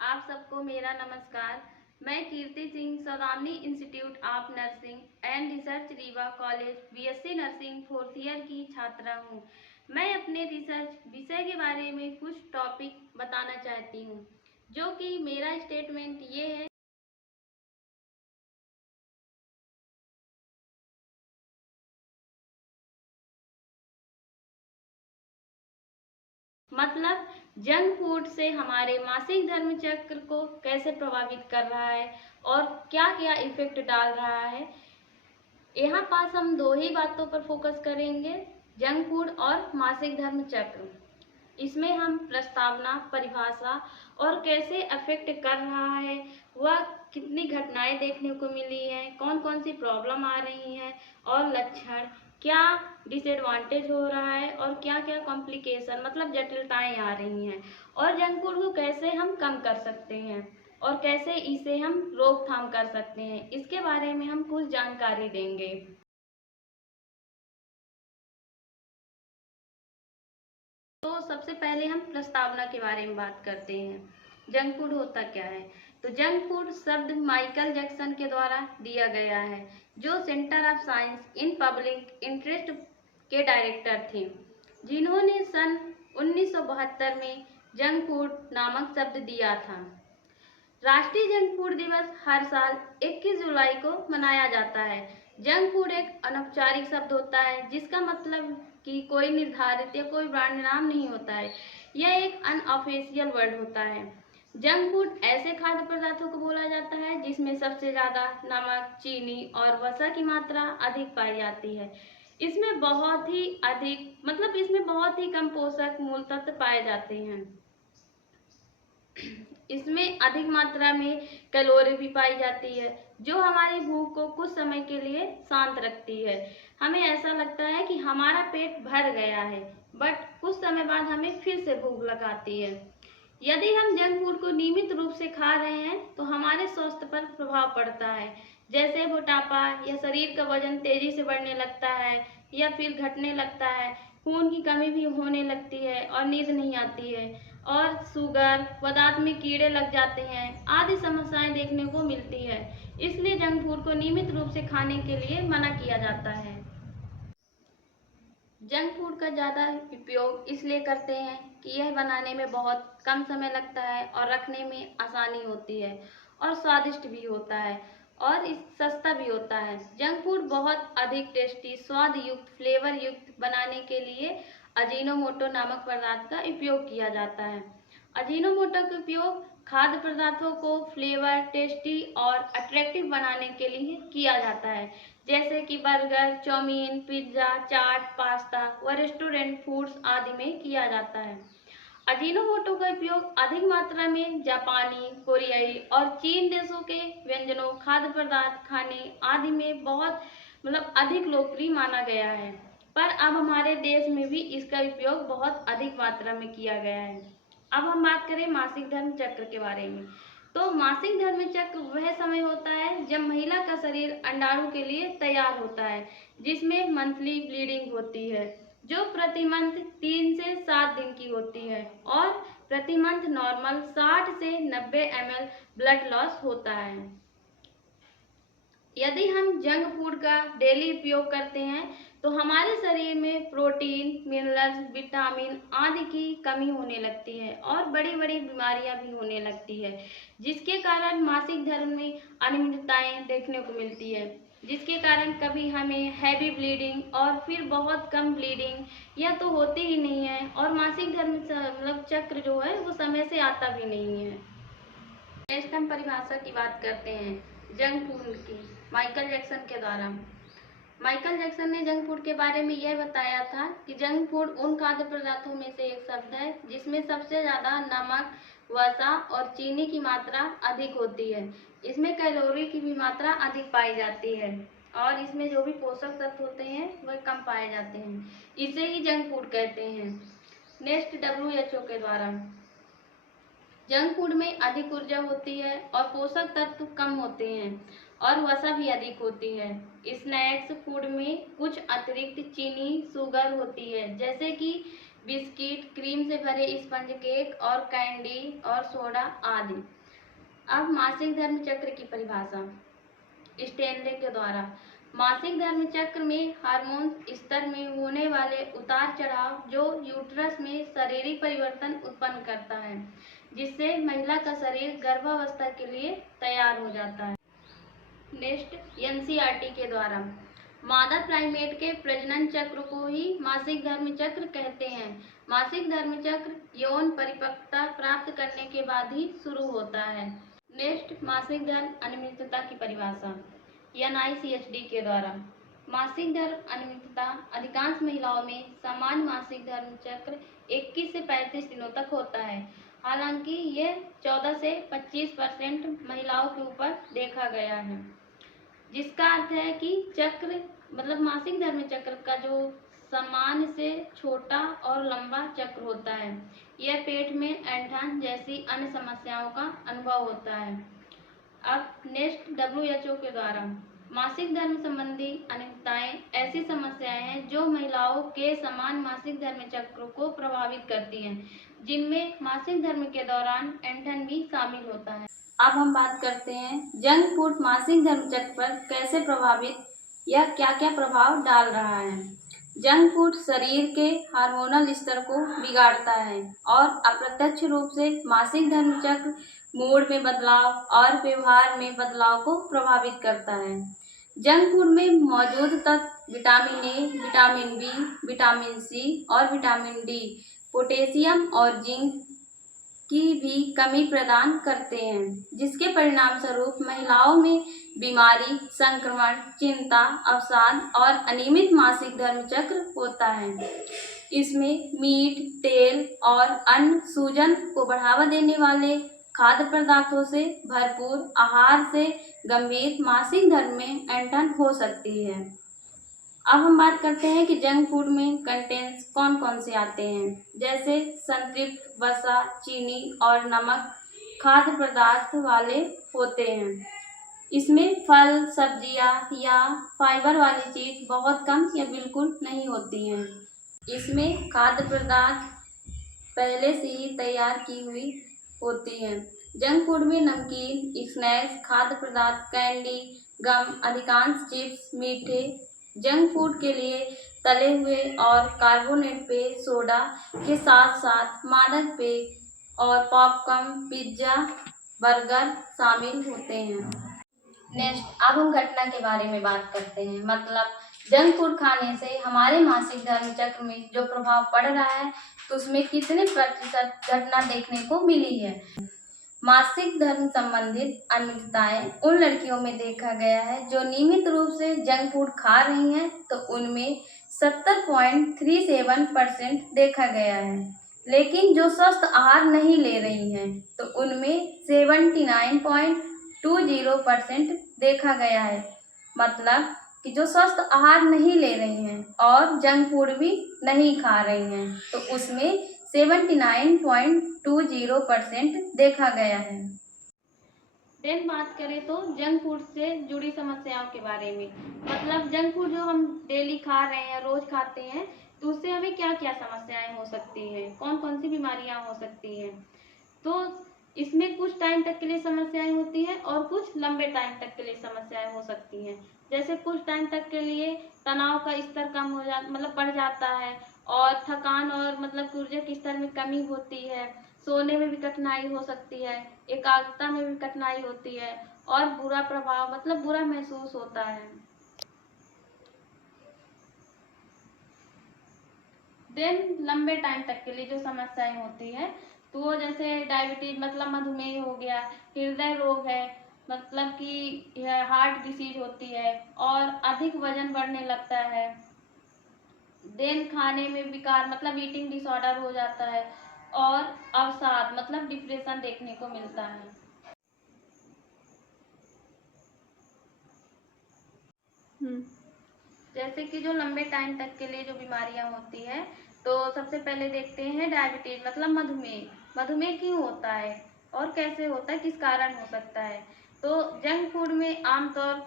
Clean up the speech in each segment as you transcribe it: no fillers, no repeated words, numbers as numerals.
आप सबको मेरा नमस्कार। मैं Kirti Singh Saudamini institute of nursing and research Rewa college BSc nursing 4th year की छात्रा हूँ। मैं अपने रिसर्च विषय के बारे में कुछ टॉपिक बताना चाहती हूँ, जो कि मेरा स्टेटमेंट ये है। मतलब जंक फूड से हमारे मासिक धर्म चक्र को कैसे प्रभावित कर रहा है और क्या क्या इफेक्ट डाल रहा है। यहाँ पास हम दो ही बातों पर फोकस करेंगे, जंक फूड और मासिक धर्म चक्र। इसमें हम प्रस्तावना, परिभाषा और कैसे अफेक्ट कर रहा है, वह कितनी घटनाएं देखने को मिली हैं, कौन कौन सी प्रॉब्लम आ रही हैं और लक्षण, क्या डिसएडवांटेज हो रहा है और क्या क्या कॉम्प्लिकेशन मतलब जटिलताएं आ रही हैं, और जंक फूड को कैसे हम कम कर सकते हैं और कैसे इसे हम रोकथाम कर सकते हैं, इसके बारे में हम कुछ जानकारी देंगे। तो सबसे पहले हम प्रस्तावना के बारे में बात करते हैं। जंक फूड होता क्या है? तो जंक फूड शब्द माइकल जैक्सन के द्वारा दिया गया है, जो centre of science in public interest के डायरेक्टर थे, जिन्होंने सन 1972 में जंक फूड नामक शब्द दिया था। राष्ट्रीय जंक फूड दिवस हर साल 21 जुलाई को मनाया जाता है। जंक फूड एक अनौपचारिक शब्द होता है, जिसका मतलब कि कोई निर्धारित या कोई ब्रांड नाम नहीं होता है। यह एक अनऑफिशियल वर्ड होता है। जंक फूड ऐसे खाद्य पदार्थों को बोला जाता है जिसमें सबसे ज्यादा नमक, चीनी और वसा की मात्रा अधिक पाई जाती है। इसमें बहुत ही कम पोषक मूल तत्व पाए जाते हैं। इसमें अधिक मात्रा में कैलोरी भी पाई जाती है, जो हमारी भूख को कुछ समय के लिए शांत रखती है। हमें ऐसा लगता है कि हमारा पेट भर गया है, बट कुछ समय बाद हमें फिर से भूख लगाती है। यदि हम जंक फूड को नियमित रूप से खा रहे हैं तो हमारे स्वास्थ्य पर प्रभाव पड़ता है, जैसे मोटापा या शरीर का वजन तेजी से बढ़ने लगता है या फिर घटने लगता है, खून की कमी भी होने लगती है और नींद नहीं आती है, और शुगर, पदार्थ में कीड़े लग जाते हैं आदि समस्याएं देखने को मिलती है। इसलिए जंक फूड को नियमित रूप से खाने के लिए मना किया जाता है। जंक फूड का ज़्यादा उपयोग इसलिए करते हैं कि यह बनाने में बहुत कम समय लगता है और रखने में आसानी होती है और स्वादिष्ट भी होता है और इस सस्ता भी होता है। जंक फूड बहुत अधिक टेस्टी, स्वाद युक्त, फ्लेवर युक्त बनाने के लिए अजीनोमोटो नामक पदार्थ का उपयोग किया जाता है। अजीनोमोटो का उपयोग खाद्य पदार्थों को फ्लेवर, टेस्टी और अट्रैक्टिव बनाने के लिए किया जाता है, जैसे कि बर्गर, चाउमीन, पिज्जा, चाट, पास्ता व रेस्टोरेंट फूड्स आदि में किया जाता है। अजीनोमोटो का उपयोग अधिक मात्रा में जापानी, कोरियाई और चीन देशों के व्यंजनों, खाद्य पदार्थ, खाने आदि में बहुत अधिक लोकप्रिय माना गया है। पर अब हमारे देश में भी इसका उपयोग बहुत अधिक मात्रा में किया गया है। अब हम बात करें मासिक धर्म चक्र के बारे में। तो मासिक धर्म चक्र वह समय होता है जब महिला का शरीर अंडाणु के लिए तैयार होता है, जिसमें मंथली ब्लीडिंग होती है, जो प्रति मंथ 3 से 7 दिन की होती है, और प्रति मंथ नॉर्मल 60 से 90 ml ब्लड लॉस होता है। यदि हम जंक फूड का डेली उपयोग करते हैं तो हमारे शरीर में प्रोटीन, मिनरल्स, विटामिन आदि की कमी होने लगती है और बड़ी बड़ी बीमारियां भी होने लगती है, जिसके कारण मासिक धर्म में अनियमितताएं देखने को मिलती है, जिसके कारण कभी हमें हैवी ब्लीडिंग और फिर बहुत कम ब्लीडिंग या तो होती ही नहीं है, और मासिक धर्म चक्र जो है वो समय से आता भी नहीं है। नेक्स्ट हम परिभाषा की बात करते हैं जंक फूड की, माइकल जैक्सन के द्वारा। माइकल जैक्सन ने जंक फूड के बारे में यह बताया था कि जंक फूड उन खाद्य पदार्थों में से एक शब्द है जिसमें सबसे ज्यादा नमक, वसा और चीनी की मात्रा अधिक होती है। इसमें कैलोरी की भी मात्रा अधिक पाई जाती है और इसमें जो भी पोषक तत्व होते हैं वह कम पाए जाते हैं। इसे ही जंक फूड कहते हैं। नेक्स्ट WHO के द्वारा, जंक फूड में अधिक ऊर्जा होती है और पोषक तत्व कम होते हैं और वसा भी अधिक होती है। स्नैक्स फूड में कुछ अतिरिक्त चीनी, शुगर होती है, जैसे कि बिस्किट, क्रीम से भरे स्पंज केक और कैंडी और सोडा आदि। अब मासिक धर्म चक्र की परिभाषा स्टेनले के द्वारा। मासिक धर्म चक्र में हार्मोन स्तर में होने वाले उतार चढ़ाव जो यूट्रस में शारीरिक परिवर्तन उत्पन्न करता है, जिससे महिला का शरीर गर्भावस्था के लिए तैयार हो जाता है। नेक्स्ट एनसीईआरटी के द्वारा। मादा प्राइमेट के प्रजनन चक्र को ही मासिक धर्म चक्र कहते हैं। मासिक धर्म चक्र यौन परिपक्वता प्राप्त करने के बाद ही शुरू होता है। नेक्स्ट मासिक धर्म अनियमितता की परिभाषा एनआईसीएचडी के द्वारा। मासिक धर्म अनियमितता अधिकांश महिलाओं में सामान्य मासिक धर्म चक्र 21 से 35 दिनों तक होता है। हालांकि यह 14 से 25% महिलाओं के ऊपर देखा गया है, जिसका अर्थ है कि चक्र मतलब मासिक धर्म चक्र का जो सामान्य से छोटा और लंबा चक्र होता है, यह पेट में ऐंठन जैसी अन्य समस्याओं का अनुभव होता है। अब नेक्स्ट WHO के द्वारा। मासिक धर्म संबंधी अनियमितताएं ऐसी समस्याएं हैं जो महिलाओं के समान मासिक धर्म चक्र को प्रभावित करती हैं, जिनमें मासिक धर्म के दौरान ऐंठन भी शामिल होता है। अब हम बात करते हैं जंक फूड मासिक धर्म चक्र पर कैसे प्रभावित या क्या क्या प्रभाव डाल रहा है। जंक फूड शरीर के हार्मोनल स्तर को बिगाड़ता है और अप्रत्यक्ष रूप से मासिक धर्म चक्र मूड में बदलाव और व्यवहार में बदलाव को प्रभावित करता है। जंक फूड में मौजूद तत्व vitamin A, vitamin B, vitamin C और विटामिन डी, पोटेशियम और जिंक की भी कमी प्रदान करते हैं, जिसके परिणाम स्वरूप महिलाओं में बीमारी, संक्रमण, चिंता, अवसाद और अनियमित मासिक धर्म चक्र होता है। इसमें मीट, तेल और अन्य सूजन को बढ़ावा देने वाले खाद्य पदार्थों से भरपूर आहार से गंभीर मासिक धर्म में ऐंठन हो सकती है। अब हम बात करते हैं कि जंक फूड में कंटेंट्स कौन कौन से आते हैं, जैसे संतृप्त वसा, चीनी और नमक खाद्य पदार्थ वाले होते हैं। इसमें फल, सब्जियां या फाइबर वाली चीज बहुत कम या बिल्कुल नहीं होती हैं। इसमें खाद्य पदार्थ पहले से ही तैयार की हुई होती हैं। जंक फूड में नमकीन, स्नैक्स, खाद्य पदार्थ, कैंडी, गम, अधिकांश चिप्स, मीठे, जंक फूड के लिए तले हुए और कार्बोनेट पेय, सोडा के साथ साथ मादक पेय और पॉपकॉर्न, पिज्जा, बर्गर शामिल होते हैं। नेक्स्ट अब हम घटना के बारे में बात करते हैं। मतलब जंक फूड खाने से हमारे मासिक धर्म चक्र में जो प्रभाव पड़ रहा है, तो उसमें कितने प्रतिशत घटना देखने को मिली है। मासिक धर्म संबंधित अनियमितताएं उन लड़कियों में देखा गया है जो नियमित रूप से जंक फूड खा रही हैं, तो उनमें 70.37% देखा गया है। लेकिन जो स्वस्थ आहार नहीं ले रही हैं, तो उनमें 79.20% देखा गया है। मतलब कि जो स्वस्थ आहार नहीं ले रही हैं और जंक फूड भी नहीं खा रही हैं, तो उसमें 79.20% देखा गया है। देन बात करें तो जंक फूड से जुड़ी समस्याओं के बारे में। मतलब जंक फूड जो हम डेली खा रहे हैं, रोज खाते हैं, तो उससे हमें क्या क्या समस्याएं हो सकती हैं, कौन कौन सी बीमारियां हो सकती हैं। तो इसमें कुछ टाइम तक के लिए समस्याएं होती हैं और कुछ लंबे टाइम तक के लिए समस्याएं हो सकती हैं। जैसे कुछ टाइम तक के लिए तनाव का स्तर कम हो जा मतलब बढ़ जाता है और थकान और मतलब ऊर्जा के स्तर में कमी होती है, सोने में भी कठिनाई हो सकती है, एकाग्रता में भी कठिनाई होती है और बुरा प्रभाव मतलब बुरा महसूस होता है। देन लंबे टाइम तक के लिए जो समस्याएं होती है, तो वो जैसे डायबिटीज मतलब मधुमेह हो गया, हृदय रोग है, मतलब कि हार्ट डिसीज होती है और अधिक वजन बढ़ने लगता है। देन खाने में विकार मतलब ईटिंग डिसऑर्डर हो जाता है और अवसाद मतलब डिप्रेशन देखने को मिलता है। जैसे कि जो लंबे टाइम तक के लिए जो बीमारियां होती है, तो सबसे पहले देखते हैं डायबिटीज मतलब मधुमेह। मधुमेह क्यों होता है और कैसे होता है, किस कारण हो सकता है। तो जंक फूड में आमतौर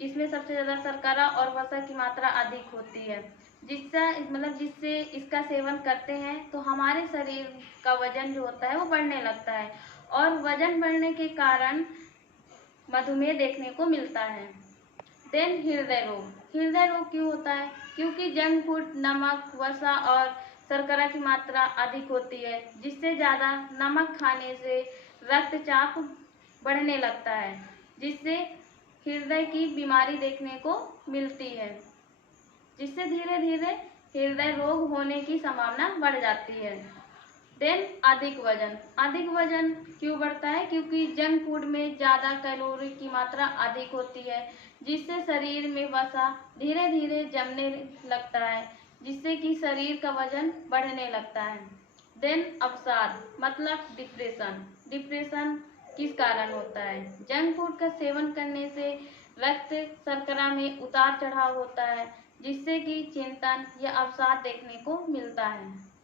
इसमें सबसे ज़्यादा शर्करा और वसा की मात्रा अधिक होती है, जिससे इसका सेवन करते हैं तो हमारे शरीर का वजन जो होता है वो बढ़ने लगता है, और वजन बढ़ने के कारण मधुमेह देखने को मिलता है। देन हृदय रोग क्यों होता है? क्योंकि जंक फूड, नमक, वसा और शर्करा की मात्रा अधिक होती है, जिससे ज़्यादा नमक खाने से रक्तचाप बढ़ने लगता है, जिससे हृदय की बीमारी देखने को मिलती है, जिससे धीरे धीरे हृदय रोग होने की संभावना बढ़ जाती है। देन अधिक वजन क्यों बढ़ता है? क्योंकि जंक फूड में ज़्यादा कैलोरी की मात्रा अधिक होती है, जिससे शरीर में वसा धीरे धीरे जमने लगता है, जिससे कि शरीर का वजन बढ़ने लगता है। देन अवसाद मतलब डिप्रेशन किस कारण होता है? जंक फूड का सेवन करने से रक्त शर्करा में उतार चढ़ाव होता है, जिससे कि चिंतन या अवसाद देखने को मिलता है।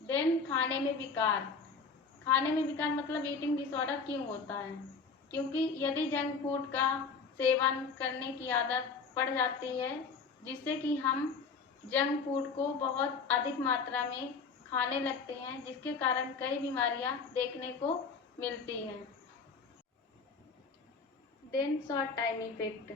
देन खाने में विकार मतलब ईटिंग डिसऑर्डर क्यों होता है? क्योंकि यदि जंक फूड का सेवन करने की आदत पड़ जाती है, जिससे कि हम जंक फूड को बहुत अधिक मात्रा में खाने लगते हैं, जिसके कारण कई बीमारियां देखने को मिलती हैं। देन शॉर्ट टाइम इफेक्ट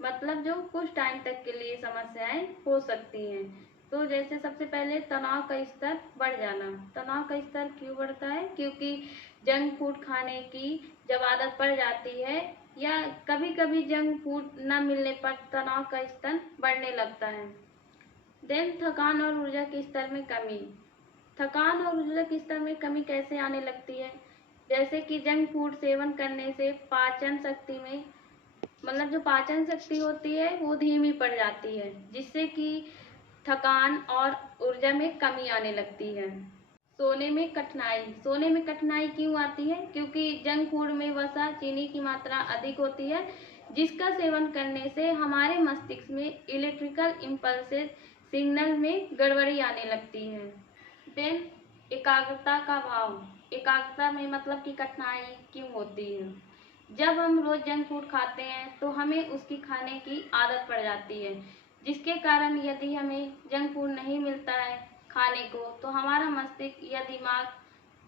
मतलब जो कुछ टाइम तक के लिए समस्याएं हो सकती हैं। तो जैसे सबसे पहले तनाव का स्तर बढ़ जाना। तनाव का स्तर क्यों बढ़ता है? क्योंकि जंक फूड खाने की जब आदत पड़ जाती है या कभी कभी जंक फूड न मिलने पर तनाव का स्तर बढ़ने लगता है। देन थकान और ऊर्जा के स्तर में कमी। थकान और ऊर्जा के स्तर में कमी कैसे आने लगती है? जैसे कि जंक फूड सेवन करने से पाचन शक्ति में जो पाचन शक्ति होती है वो धीमी पड़ जाती है, जिससे कि थकान और ऊर्जा में कमी आने लगती है। सोने में कठिनाई क्यों आती है? क्योंकि जंक फूड में वसा, चीनी की मात्रा अधिक होती है, जिसका सेवन करने से हमारे मस्तिष्क में इलेक्ट्रिकल इम्पल्सेस सिग्नल में गड़बड़ी आने लगती है। देन एकाग्रता में मतलब कि कठिनाई क्यों होती है? जब हम रोज जंक फूड खाते हैं तो हमें उसकी खाने की आदत पड़ जाती है, जिसके कारण यदि हमें जंक फूड नहीं मिलता है खाने को तो हमारा मस्तिष्क या दिमाग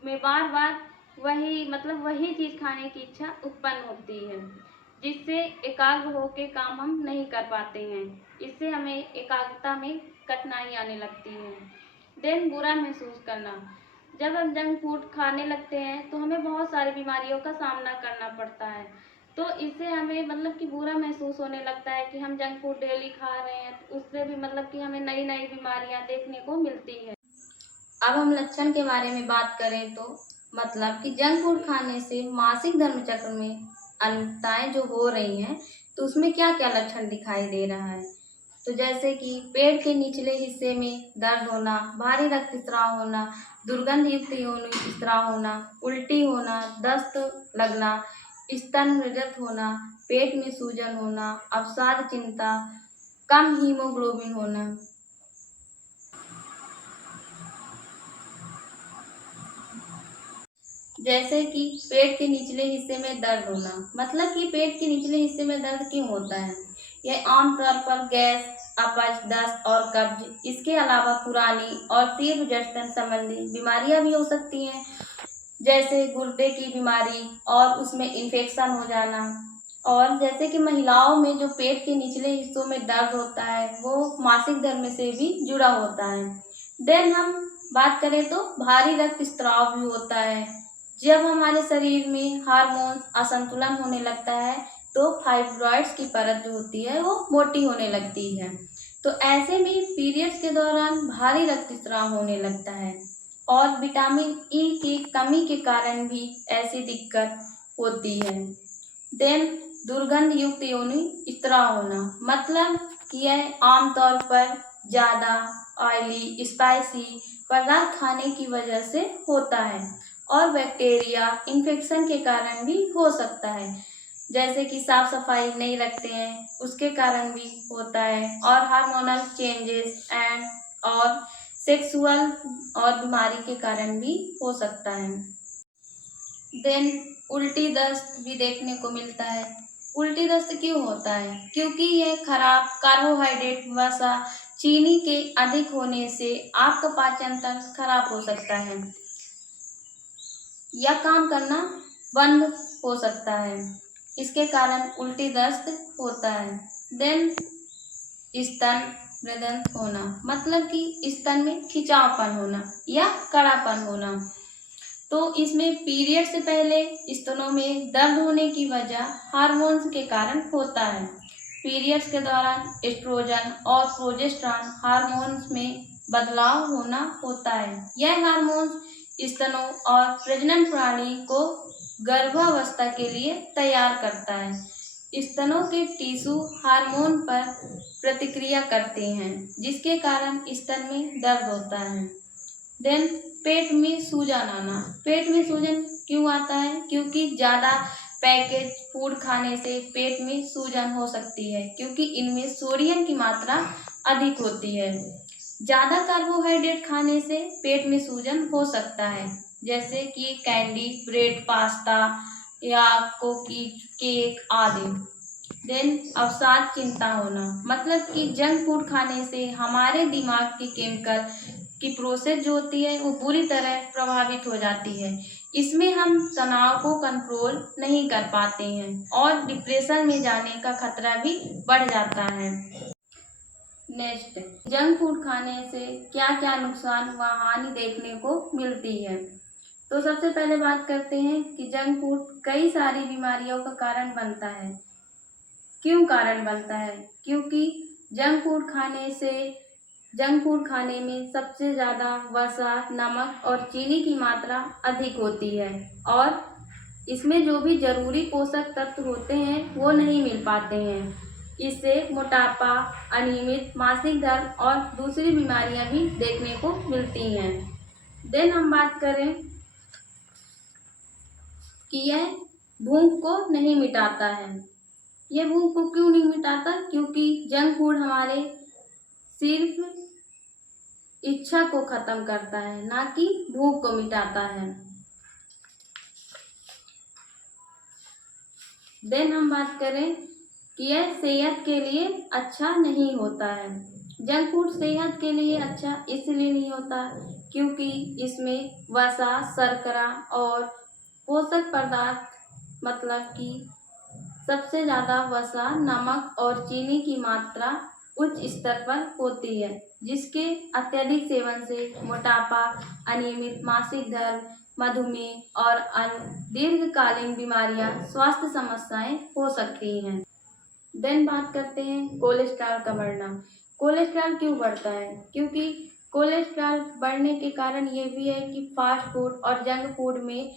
में बार बार वही चीज़ खाने की इच्छा उत्पन्न होती है, जिससे एकाग्र होकर काम हम नहीं कर पाते हैं। इससे हमें एकाग्रता में कठिनाई आने लगती है। देन बुरा महसूस करना। जब हम जंक फूड खाने लगते हैं तो हमें बहुत सारी बीमारियों का सामना करना पड़ता है, तो इससे हमें कि बुरा महसूस होने लगता है कि हम जंक फूड डेली खा रहे हैं, तो उससे भी कि हमें नई नई बीमारियां देखने को मिलती है। अब हम लक्षण के बारे में बात करें तो कि जंक फूड खाने से मासिक धर्म चक्र में अनियमितताएं जो हो रही हैं, तो उसमें क्या क्या लक्षण दिखाई दे रहा है? तो जैसे कि पेट के निचले हिस्से में दर्द होना, भारी रक्तस्राव होना, दुर्गंध युक्त यौन स्राव होना, उल्टी होना, दस्त लगना, स्तन मृगत होना, पेट में सूजन होना, अवसाद, चिंता, कम हीमोग्लोबिन होना। जैसे कि पेट के निचले हिस्से में दर्द होना, कि पेट के निचले हिस्से में दर्द क्यों होता है? यह आमतौर पर गैस, अपच, दस्त और कब्ज, इसके अलावा पुरानी और तीव्र जठर संबंधी बीमारियां भी हो सकती हैं, जैसे गुर्दे की बीमारी और उसमें इन्फेक्शन हो जाना। और जैसे कि महिलाओं में जो पेट के निचले हिस्सों में दर्द होता है वो मासिक धर्म से भी जुड़ा होता है। देन हम बात करें तो भारी रक्तस्राव भी होता है। जब हमारे शरीर में हार्मोन असंतुलन होने लगता है तो फाइब्रॉइड्स की परत जो होती है वो मोटी होने लगती है, तो ऐसे में पीरियड्स के दौरान भारी रक्तस्राव होने लगता है, और विटामिन ई की कमी के कारण भी ऐसी दिक्कत होती है। देन दुर्गंध युक्त योनि स्राव होना, कि यह आमतौर पर ज़्यादा ऑयली, स्पाइसी पदार्थ खाने की वजह से होता है, और बैक्टीरिया इन्फेक्शन के कारण भी हो सकता है, जैसे कि साफ सफाई नहीं रखते हैं उसके कारण भी होता है, और हार्मोनल चेंजेस और सेक्सुअल और बीमारी के कारण भी हो सकता है। देन उल्टी, दस्त भी देखने को मिलता है, उल्टी दस्त क्यों होता है? क्योंकि यह खराब कार्बोहाइड्रेट, वसा, चीनी के अधिक होने से आपका पाचन तंत्र खराब हो सकता है या काम करना बंद हो सकता है। इसके कारण उल्टी दस्त होता है। देन स्तन बृदंत होना, मतलब कि स्तन में खिंचावपन होना या कड़ापन होना। तो इसमें पीरियड से पहले स्तनों में दर्द होने की वजह हार्मोन्स के कारण होता है। पीरियड्स के दौरान एस्ट्रोजन और प्रोजेस्टेरॉन हार्मोन्स में बदलाव होना होता है। यह हार्मोन्स स्तनों और प्रजनन प्रणाली को गर्भावस्था के लिए तैयार करता है। स्तनों के टिश्यू हार्मोन पर प्रतिक्रिया करते हैं, जिसके कारण स्तन में दर्द होता है। देन पेट में सूजन आना। पेट में सूजन क्यों आता है? क्योंकि ज़्यादा पैकेज फूड खाने से पेट में सूजन हो सकती है, क्योंकि इनमें सोडियम की मात्रा अधिक होती है। ज़्यादा कार्बोहाइड्रेट खाने से पेट में सूजन हो सकता है, जैसे कि कैंडी, ब्रेड, पास्ता या कुकीज, केक आदि। देन अवसाद, चिंता होना, मतलब कि जंक फूड खाने से हमारे दिमाग की केमिकल की प्रोसेस जो होती है वो बुरी तरह प्रभावित हो जाती है। इसमें हम तनाव को कंट्रोल नहीं कर पाते हैं और डिप्रेशन में जाने का खतरा भी बढ़ जाता है। नेक्स्ट, जंक फूड खाने से क्या क्या नुकसान व हानि देखने को मिलती है। तो सबसे पहले बात करते हैं कि जंक फूड कई सारी बीमारियों का कारण बनता है। क्यों कारण बनता है? क्योंकि जंक फूड खाने में सबसे ज़्यादा वसा, नमक और चीनी की मात्रा अधिक होती है और इसमें जो भी जरूरी पोषक तत्व होते हैं वो नहीं मिल पाते हैं। इससे मोटापा, अनियमित मासिक धर्म और दूसरी बीमारियां भी देखने को मिलती हैं। देन हम बात करें कि यह भूख को नहीं मिटाता है। यह भूख को क्यों नहीं मिटाता? क्योंकि जंक फूड हमारे सिर्फ इच्छा को खत्म करता है, ना कि भूख को मिटाता है। देन हम बात करें कि यह सेहत के लिए अच्छा नहीं होता है। जंक फूड सेहत के लिए अच्छा इसलिए नहीं होता क्योंकि इसमें वसा, शर्करा और पोषक पदार्थ, मतलब कि सबसे ज़्यादा वसा, नमक और चीनी की मात्रा उच्च स्तर पर होती है, जिसके अत्यधिक सेवन से मोटापा, अनियमित मासिक धर्म, मधुमेह और अन्य दीर्घकालीन बीमारियां, स्वास्थ्य समस्याएं हो सकती हैं। देन बात करते हैं कोलेस्ट्रॉल का बढ़ना। कोलेस्ट्रॉल क्यों बढ़ता है? क्योंकि कोलेस्ट्रॉल बढ़ने के कारण ये भी है कि फास्ट फूड और जंक फूड में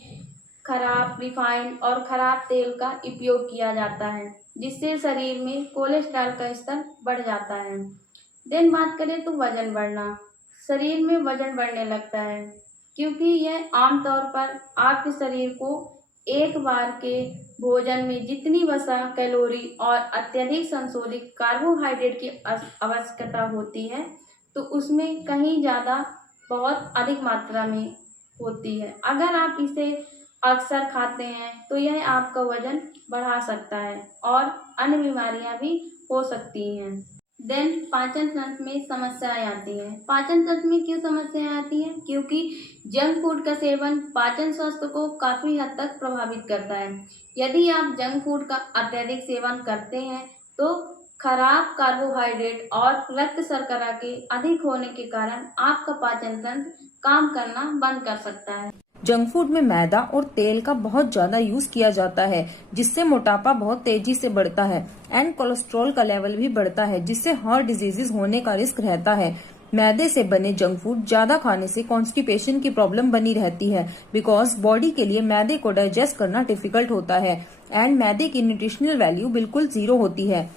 खराब रिफाइंड और खराब तेल का उपयोग किया जाता है, जिससे शरीर में कोलेस्ट्रॉल का स्तर बढ़ जाता है। देन बात करें तो वजन बढ़ना। शरीर में वजन बढ़ने लगता है क्योंकि यह आमतौर पर आपके शरीर को एक बार के भोजन में जितनी वसा, कैलोरी और अत्यधिक संशोधित कार्बोहाइड्रेट की आवश्यकता होती है, तो उसमें कहीं ज़्यादा बहुत अधिक मात्रा में होती है। अगर आप इसे अक्सर खाते हैं तो यह आपका वजन बढ़ा सकता है और अन्य बीमारियां भी हो सकती हैं। देन पाचन तंत्र में समस्याएं आती हैं। पाचन तंत्र में क्यों समस्याएं आती हैं? क्योंकि जंक फूड का सेवन पाचन स्वास्थ्य को काफ़ी हद तक प्रभावित करता है। यदि आप जंक फूड का अत्यधिक सेवन करते हैं तो खराब कार्बोहाइड्रेट और रक्त शर्करा के अधिक होने के कारण आपका पाचन तंत्र काम करना बंद कर सकता है। जंक फूड में मैदा और तेल का बहुत ज्यादा यूज किया जाता है, जिससे मोटापा बहुत तेजी से बढ़ता है एंड कोलेस्ट्रॉल का लेवल भी बढ़ता है, जिससे हार्ट डिजीजेस होने का रिस्क रहता है। मैदे से बने जंक फूड ज्यादा खाने से कॉन्स्टिपेशन की प्रॉब्लम बनी रहती है, बिकॉज बॉडी के लिए मैदे को डाइजेस्ट करना डिफिकल्ट होता है एंड मैदे की न्यूट्रिशनल वैल्यू बिल्कुल 0 होती है।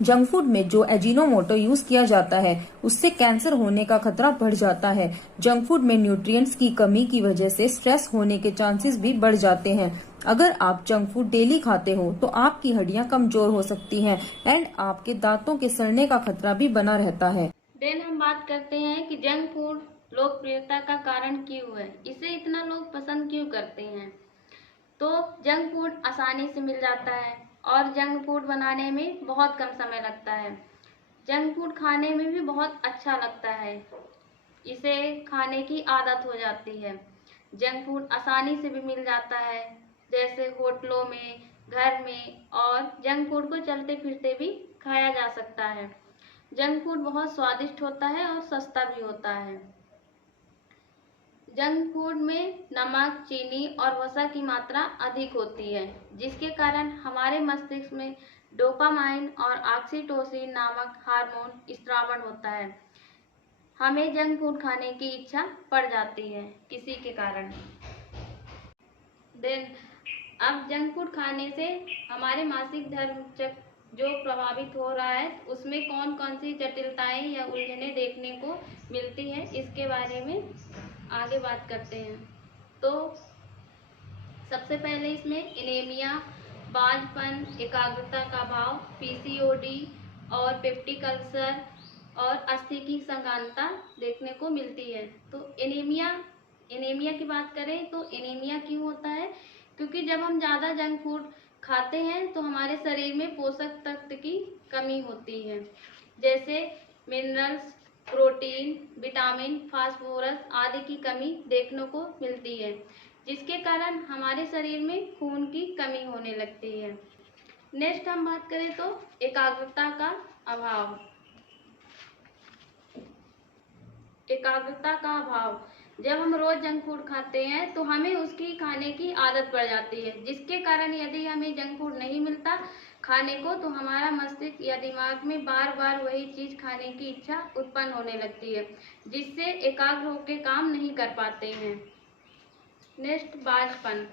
जंक फूड में जो एजिनोमोटो यूज किया जाता है उससे कैंसर होने का खतरा बढ़ जाता है। जंक फूड में न्यूट्रिएंट्स की कमी की वजह से स्ट्रेस होने के चांसेस भी बढ़ जाते हैं। अगर आप जंक फूड डेली खाते हो तो आपकी हड्डियां कमजोर हो सकती हैं एंड आपके दांतों के सड़ने का खतरा भी बना रहता है। देन हम बात करते हैं कि जंक फूड लोकप्रियता का कारण क्यों है, इसे इतना लोग पसंद क्यों करते हैं। तो जंक फूड आसानी से मिल जाता है, और जंक फूड बनाने में बहुत कम समय लगता है। जंक फूड खाने में भी बहुत अच्छा लगता है, इसे खाने की आदत हो जाती है। जंक फूड आसानी से भी मिल जाता है, जैसे होटलों में, घर में, और जंक फूड को चलते फिरते भी खाया जा सकता है। जंक फूड बहुत स्वादिष्ट होता है और सस्ता भी होता है। जंक फूड में नमक, चीनी और वसा की मात्रा अधिक होती है, जिसके कारण हमारे मस्तिष्क में डोपामाइन और ऑक्सीटोसिन नामक हार्मोन स्रावन होता है। हमें जंक फूड खाने की इच्छा बढ़ जाती है किसी के कारण। देन अब जंक फूड खाने से हमारे मासिक धर्म चक्र जो प्रभावित हो रहा है, उसमें कौन कौन सी जटिलताएं या उलझनें देखने को मिलती हैं, इसके बारे में आगे बात करते हैं। तो सबसे पहले इसमें एनीमिया, बांझपन, एकाग्रता का अभाव, पीसीओडी और पेप्टिक अल्सर और अस्थि की संगानता देखने को मिलती है। तो एनीमिया की बात करें तो एनीमिया क्यों होता है? क्योंकि जब हम ज़्यादा जंक फूड खाते हैं तो हमारे शरीर में पोषक तत्व की कमी होती है, जैसे मिनरल्स, प्रोटीन, विटामिन, फास्फोरस आदि की कमी देखने को मिलती है, जिसके कारण हमारे शरीर में खून की कमी होने लगती है। नेक्स्ट हम बात करें तो एकाग्रता का अभाव। एकाग्रता का अभाव, जब हम रोज जंक फूड खाते हैं तो हमें उसकी खाने की आदत पड़ जाती है, जिसके कारण यदि हमें जंक फूड नहीं मिलता खाने को तो हमारा मस्तिष्क या दिमाग में बार बार वही चीज खाने की इच्छा उत्पन्न होने लगती है, जिससे एकाग्र होकर काम नहीं कर पाते हैं। नेक्स्ट, बांझपन।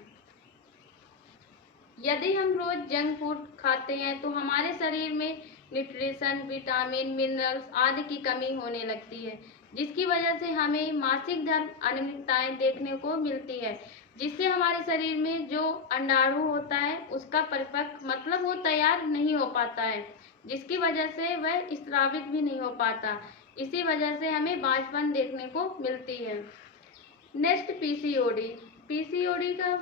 यदि हम रोज जंक फूड खाते हैं तो हमारे शरीर में न्यूट्रिशन, विटामिन, मिनरल्स आदि की कमी होने लगती है, जिसकी वजह से हमें मासिक धर्म अनियमितताएं देखने को मिलती है, जिससे हमारे शरीर में जो अंडाणु होता है उसका परिपक्व मतलब वो तैयार नहीं हो पाता है, जिसकी वजह से वह स्रावित भी नहीं हो पाता। इसी वजह से हमें बांझपन देखने को मिलती है। Next, PCOD. पीसीओडी का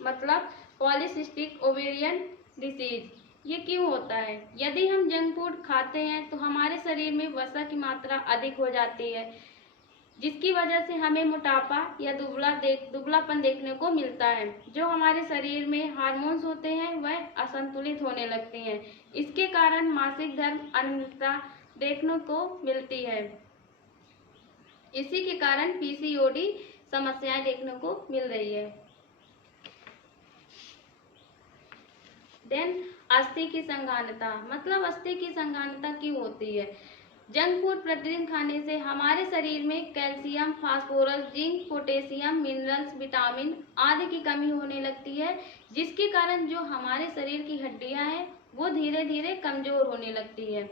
मतलब पॉलीसिस्टिक ओवेरियन डिसीज। ये क्यों होता है? यदि हम जंक फूड खाते हैं तो हमारे शरीर में वसा की मात्रा अधिक हो जाती है, जिसकी वजह से हमें मोटापा या दुबलापन देखने को मिलता है। जो हमारे शरीर में हार्मोन्स होते हैं वह असंतुलित होने लगते हैं, इसके कारण मासिक धर्म अनियमितता देखने को मिलती है। इसी के कारण पीसीओडी समस्याएं देखने को मिल रही है। देन, अस्थि की संगानता, मतलब अस्थि की संगानता क्यों होती है? जंक फूड प्रतिदिन खाने से हमारे शरीर में calcium, phosphorus, zinc, potassium, minerals, vitamin आदि की कमी होने लगती है, जिसके कारण जो हमारे शरीर की हड्डियां हैं वो धीरे धीरे कमजोर होने लगती है।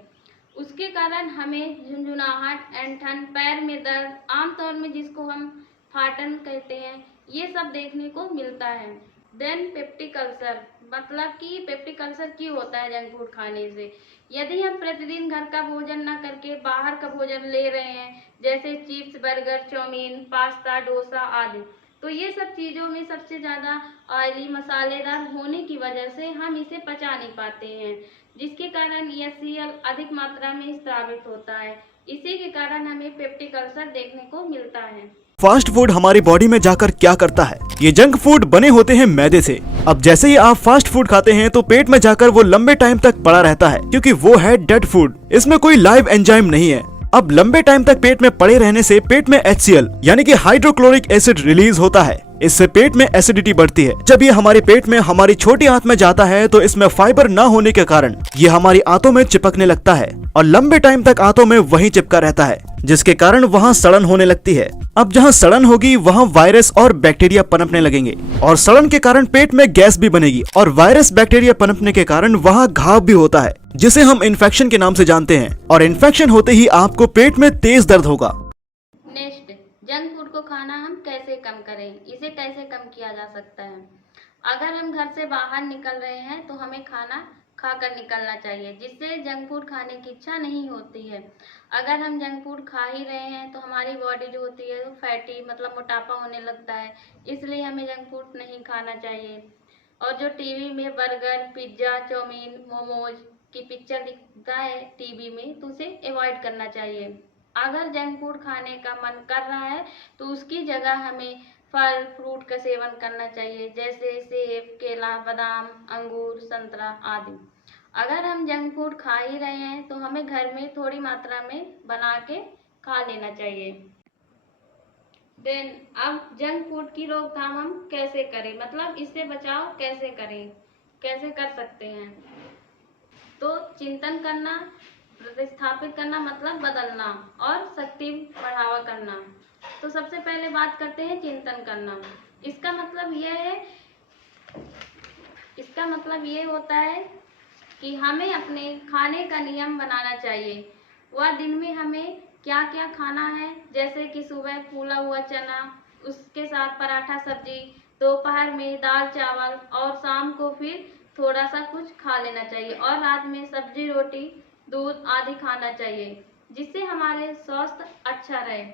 उसके कारण हमें झुंझुनाहट, ऐंठन, पैर में दर्द, आमतौर में जिसको हम फाटन कहते हैं, ये सब देखने को मिलता है। देन, पेप्टिक अल्सर, मतलब कि पेप्टिक अल्सर क्यों होता है जंक फूड खाने से? यदि हम प्रतिदिन घर का भोजन न करके बाहर का भोजन ले रहे हैं, जैसे chips, burger, chowmein, pasta, dosa आदि, तो ये सब चीज़ों में सबसे ज़्यादा ऑयली, मसालेदार होने की वजह से हम इसे पचा नहीं पाते हैं, जिसके कारण HCl अधिक मात्रा में स्रावित होता है। इसी के कारण हमें पेप्टिक अल्सर देखने को मिलता है। फास्ट फूड हमारी बॉडी में जाकर क्या करता है? ये जंक फूड बने होते हैं मैदे से। अब जैसे ही आप फास्ट फूड खाते हैं तो पेट में जाकर वो लंबे टाइम तक पड़ा रहता है, क्योंकि वो है डेड फूड। इसमें कोई लाइव एंजाइम नहीं है। अब लंबे टाइम तक पेट में पड़े रहने से पेट में HCl यानी कि हाइड्रोक्लोरिक एसिड रिलीज होता है। इससे पेट में एसिडिटी बढ़ती है। जब ये हमारे पेट में हमारी छोटी आंत में जाता है तो इसमें फाइबर न होने के कारण ये हमारी आंतों में चिपकने लगता है और लंबे टाइम तक आंतों में वहीं चिपका रहता है, जिसके कारण वहाँ सड़न होने लगती है। अब जहाँ सड़न होगी वहाँ वायरस और बैक्टीरिया पनपने लगेंगे और सड़न के कारण पेट में गैस भी बनेगी और वायरस बैक्टीरिया पनपने के कारण वहाँ घाव भी होता है, जिसे हम इन्फेक्शन के नाम से जानते हैं। और इन्फेक्शन होते ही आपको पेट में तेज दर्द होगा। नेक्स्ट, जंक फूड को खाना हम कैसे कम करें? इसे कैसे कम किया जा सकता है? अगर हम घर से बाहर निकल रहे हैं तो हमें खाना खाकर निकलना चाहिए, जिससे जंक फूड खाने की इच्छा नहीं होती है। अगर हम जंक फूड खा ही रहे हैं तो हमारी बॉडी जो होती है वो फैटी मतलब मोटापा होने लगता है, इसलिए हमें जंक फूड नहीं खाना चाहिए। और जो टीवी में बर्गर, पिज्ज़ा, चाउमीन, मोमोज की पिक्चर दिखता है टीवी में, तो उसे अवॉइड करना चाहिए। अगर जंक फूड खाने का मन कर रहा है तो उसकी जगह हमें फल फ्रूट का सेवन करना चाहिए, जैसे सेब, केला, बादाम, अंगूर, संतरा आदि। अगर हम जंक फूड खा ही रहे हैं तो हमें घर में थोड़ी मात्रा में बना के खा लेना चाहिए। देन अब जंक फूड की रोकथाम हम कैसे करें, मतलब इससे बचाव कैसे करें, कैसे कर सकते हैं। तो चिंतन करना, प्रतिस्थापित करना मतलब बदलना, और शक्ति बढ़ावा करना। तो सबसे पहले बात करते हैं चिंतन करना। इसका मतलब ये होता है कि हमें अपने खाने का नियम बनाना चाहिए। वह दिन में हमें क्या क्या खाना है, जैसे कि सुबह फूला हुआ चना, उसके साथ पराठा सब्जी, दोपहर में दाल चावल, और शाम को फिर थोड़ा सा कुछ खा लेना चाहिए, और रात में सब्जी रोटी दूध आदि खाना चाहिए, जिससे हमारे स्वास्थ्य अच्छा रहे।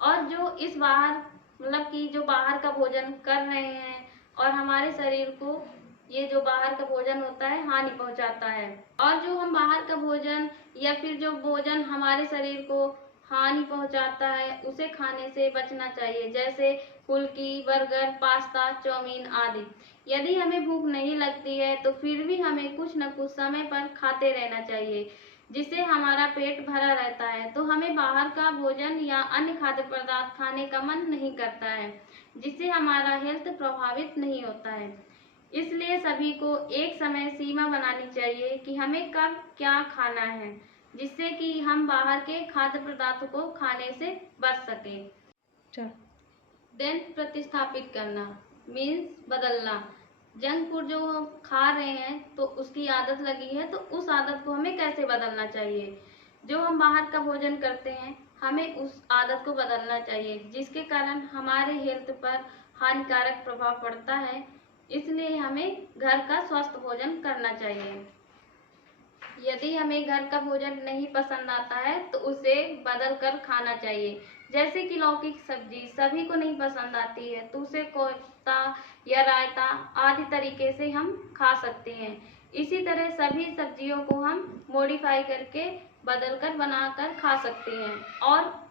और जो इस बाहर मतलब कि जो बाहर का भोजन कर रहे हैं और हमारे शरीर को ये जो बाहर का भोजन होता है हानि पहुंचाता है, और जो हम बाहर का भोजन या फिर जो भोजन हमारे शरीर को हानि पहुंचाता है उसे खाने से बचना चाहिए, जैसे फुल्की, बर्गर, पास्ता, चाउमीन आदि। यदि हमें भूख नहीं लगती है तो फिर भी हमें कुछ न कुछ समय पर खाते रहना चाहिए, जिससे हमारा पेट भरा रहता है। तो हमें बाहर का भोजन या अन्य खाद्य पदार्थ खाने का मन नहीं करता है, जिससे हमारा हेल्थ प्रभावित नहीं होता है। इसलिए सभी को एक समय सीमा बनानी चाहिए कि हमें कब क्या खाना है, जिससे कि हम बाहर के खाद्य पदार्थों को खाने से बच सकें। देन प्रतिस्थापित करना मीन्स बदलना। जंक फूड जो हम खा रहे हैं तो उसकी आदत लगी है, तो उस आदत को हमें कैसे बदलना चाहिए। जो हम बाहर का भोजन करते हैं हमें उस आदत को बदलना चाहिए, जिसके कारण हमारे हेल्थ पर हानिकारक प्रभाव पड़ता है। इसलिए हमें घर का स्वस्थ भोजन करना चाहिए। यदि हमें घर का भोजन नहीं पसंद आता है तो उसे बदल कर खाना चाहिए, जैसे कि लौकी की सब्जी सभी को नहीं पसंद आती है तो उसे कोफ्ता या रायता आदि तरीके से हम खा सकते हैं। इसी तरह सभी सब्जियों को हम मॉडिफाई करके बदल कर बनाकर खा सकते हैं, और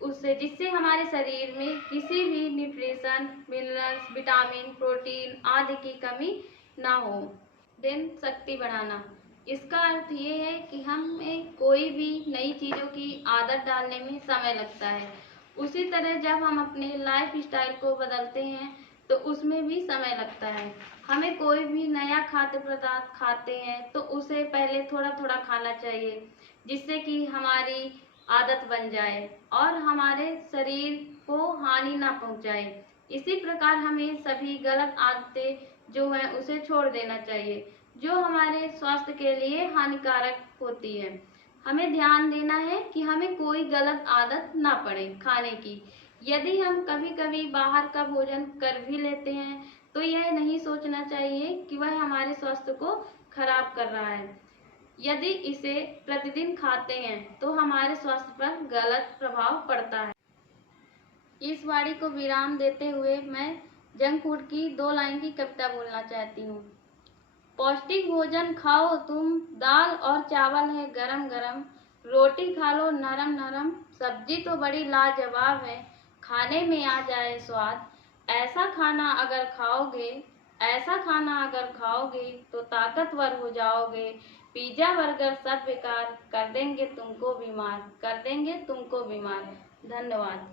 उससे जिससे हमारे शरीर में किसी भी न्यूट्रिशन, मिनरल्स, विटामिन, प्रोटीन आदि की कमी ना हो। देन शक्ति बढ़ाना, इसका अर्थ ये है कि हमें कोई भी नई चीज़ों की आदत डालने में समय लगता है, उसी तरह जब हम अपने लाइफ स्टाइल को बदलते हैं तो उसमें भी समय लगता है। हमें कोई भी नया खाद्य पदार्थ खाते हैं तो उसे पहले थोड़ा थोड़ा खाना चाहिए, जिससे कि हमारी आदत बन जाए और हमारे शरीर को हानि ना पहुंचाए। इसी प्रकार हमें सभी गलत आदतें जो है उसे छोड़ देना चाहिए, जो हमारे स्वास्थ्य के लिए हानिकारक होती है। हमें ध्यान देना है कि हमें कोई गलत आदत ना पड़े खाने की। यदि हम कभी कभी बाहर का भोजन कर भी लेते हैं तो यह नहीं सोचना चाहिए कि वह हमारे स्वास्थ्य को खराब कर रहा है। यदि इसे प्रतिदिन खाते हैं तो हमारे स्वास्थ्य पर गलत प्रभाव पड़ता है। इस वाणी को विराम देते हुए मैं जंक फूड की 2 लाइन की कविता बोलना चाहती हूँ। पौष्टिक भोजन खाओ तुम, दाल और चावल है गरम गरम, रोटी खा लो नरम नरम, सब्जी तो बड़ी लाजवाब है, खाने में आ जाए स्वाद। ऐसा खाना अगर खाओगे तो ताकतवर हो जाओगे। पिज्जा बर्गर सब बेकार कर देंगे तुमको बीमार, धन्यवाद।